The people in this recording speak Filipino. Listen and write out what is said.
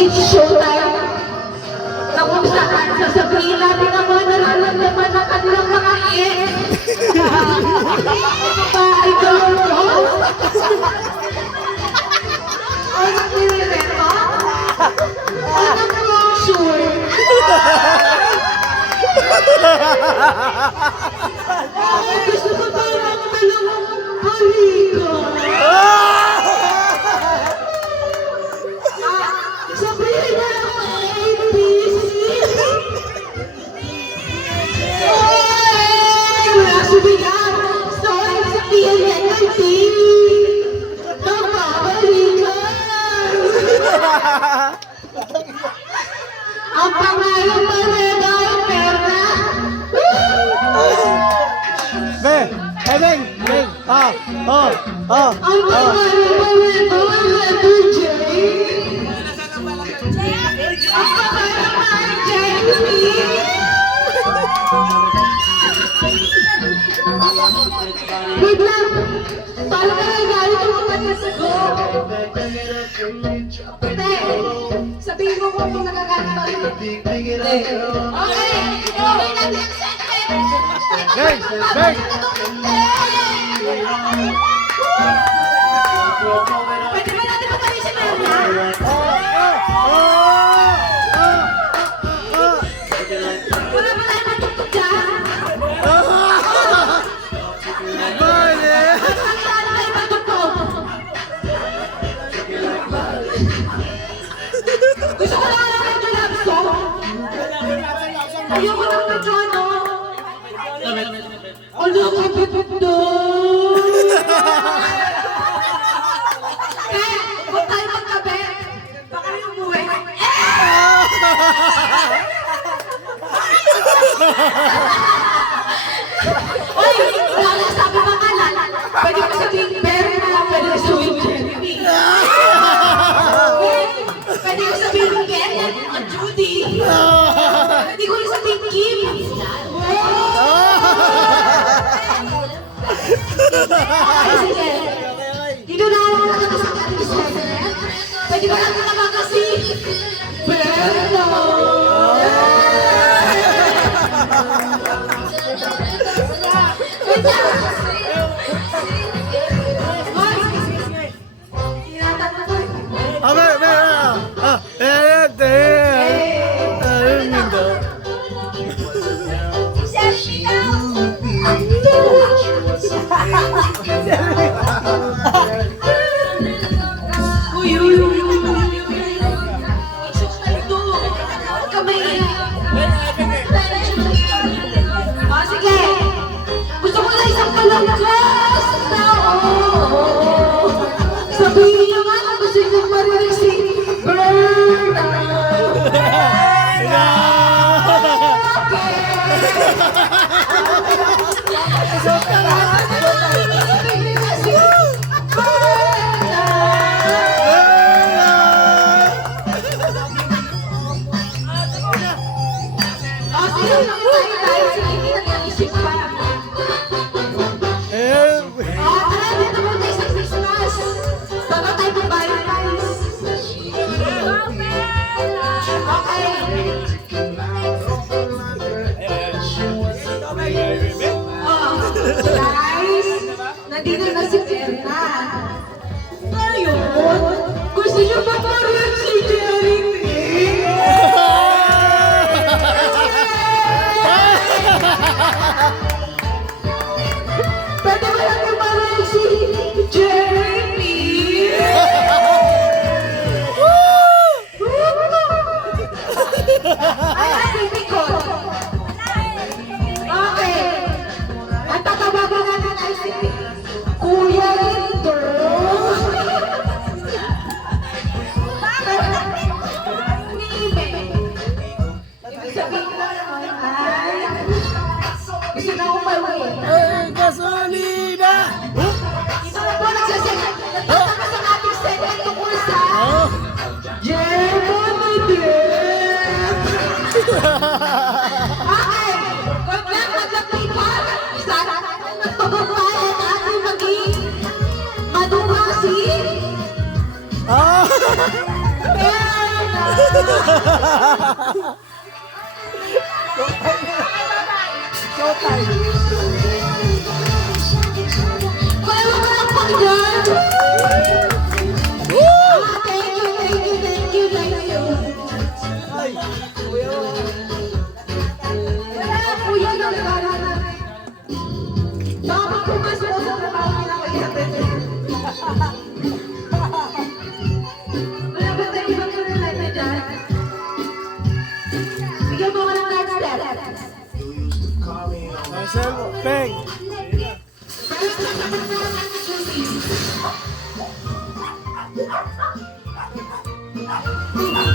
It's showtime na kung saan sasabihin natin ang mga nararamdaman ng kanilang mga ex. Ay, girl! Ano nilireta? Ano sure? Bakit gusto ko ba ng dalawang halikan? Sabihin na ako ABC. Wala subihan. Sorry sa PNLT. Nakabalikan. Ang pangalan pa rin ay perna. Beng! Ang pangalan pa rin ay letter J. Ang pangalan pa rin Jamie. Wait lang. Paano ka nangyari kung magkasagot? Sabihin mo kung nagagalit ka. Okay! Inuwi natin ang segment! Beng! Pwede ba natin magaling si Merna? Wala ba tayo matugtog dyan? Saan tayo matugtog? Gusto ko lang naman yung love song. Ayoko ng medyo ano. Ano ka pipito? Kaya, huwag tayo magkabe. Baka yung umuwi. Uy, wala sabi pangalan. Pwede ko sabihin Berry na, pwede ko sabihin Jeremy. Pwede ko sabihin Kenneth o Judy. Pwede ko sabihin Kim. Okay, sige. Dito na ako nakakasang ating segment. Pwede ba natin naman kasi Berno? Wait lang. Hoy! Tinatanong ko. Uy! Kamay! Sige! Gusto ko na isang palangkas na sabihin niyo nga kung gusto niyo marinig si Berna. Nandito na si Berna. Ngayon, gusto niyo ba parang si Jeremy? Pwede ba natin parang si Jeremy? Ay, baby ko. Okay. At tatawagan natin ay si Kuya Lindo. Nime. Ibig sabihin ko naman ay gusto na umawi. Gasolina! Ito na po nagtatakas ang ating segment tungkol sa Jeremy Depp. Okay. Huwag lang maglapitan. Sana natin magpagpapayan ating maging madumasi. Showtime. Kaya mo ka lang pang dyan. Thank you. Ay, kuya. Wala, kuya, nalagala na. Dapat pumasok sa trabaho na kuya. Wala ba tayo ibang kulilan na dyan? Bigyan mo ka ng next step. Marcel, Beng. Thank you.